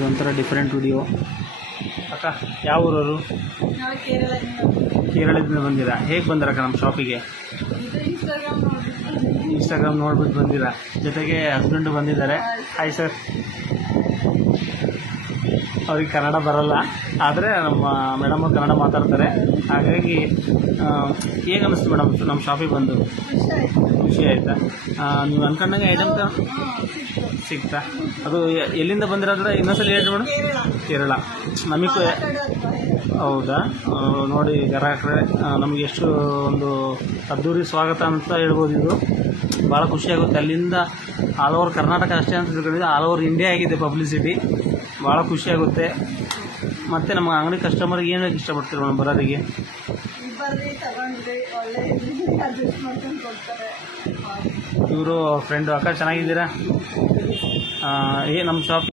ಇದೊಂಥರ different video. ಅಕ್ಕ ಯಾವ ಊರವರು? ನಾವು ಕೇರಳದಿಂದ ಬಂದಿರಾ? ಹೇಗೆ ಬಂದಿರಕ್ಕ ನಮ್ಮ ಶಾಪಿಗೆ? ಇನ್ಸ್ಟಾಗ್ರಾಮ್ ನೋಡ್ಬಿಟ್ಟು ಬಂದಿರಾ? ಜೊತೆಗೆ ಹಸ್ಬೆಂಡು ಬಂದಿದ್ದಾರೆ. Hi sir. ಅವ್ರಿಗೆ ಕನ್ನಡ ಬರಲ್ಲ, ಆದರೆ ನಮ್ಮ ಮೇಡಮ್ ಕನ್ನಡ ಮಾತಾಡ್ತಾರೆ. ಹಾಗಾಗಿ ಹೇಗೆ ಅನ್ನಿಸ್ತು ಮೇಡಮ್ ನಮ್ಮ ಶಾಪಿಗೆ ಬಂದು? ಖುಷಿ ಆಯಿತಾ? ನೀವು ಅಂದ್ಕೊಂಡಂಗೆ ಐಟಮ್ ಸಿಗ್ತಾ? ಅದು ಎಲ್ಲಿಂದ ಬಂದಿರೋದ್ರೆ ಇನ್ನೊಂದ್ಸಲ ಹೇಳಿ ಮೇಡಮ್. ಕೇರಳ. ನಮಗೆ ಹೌದಾ? ನೋಡಿ ಗ್ರಾಹಕರೇ, ನಮಗೆ ಎಷ್ಟು ಒಂದು ಅದ್ದೂರಿ ಸ್ವಾಗತ ಅಂತ ಹೇಳ್ಬೋದು. ಇದು ಭಾಳ ಖುಷಿಯಾಗುತ್ತೆ. ಅಲ್ಲಿಂದ ಆಲ್ ಓವರ್ ಕರ್ನಾಟಕ ಅಷ್ಟೇ ಅಂತ ತಿಳ್ಕೊಂಡಿದ್ದೆ, ಆಲ್ ಓವರ್ ಇಂಡಿಯಾ ಆಗಿದೆ ಪಬ್ಲಿಸಿಟಿ. ಭಾಳ ಖುಷಿಯಾಗುತ್ತೆ. ಮತ್ತು ನಮ್ಮ ಅಂಗಡಿ ಕಸ್ಟಮರ್ಗೆ ಏನು ಇಷ್ಟಪಡ್ತೀವಿ ಮೇಡಮ್ ಬರೋರಿಗೆ? ಇವರು ಫ್ರೆಂಡು. ಅಕ್ಕ ಚೆನ್ನಾಗಿದ್ದೀರಾ? ನಮ್ಮ ಶಾಪ್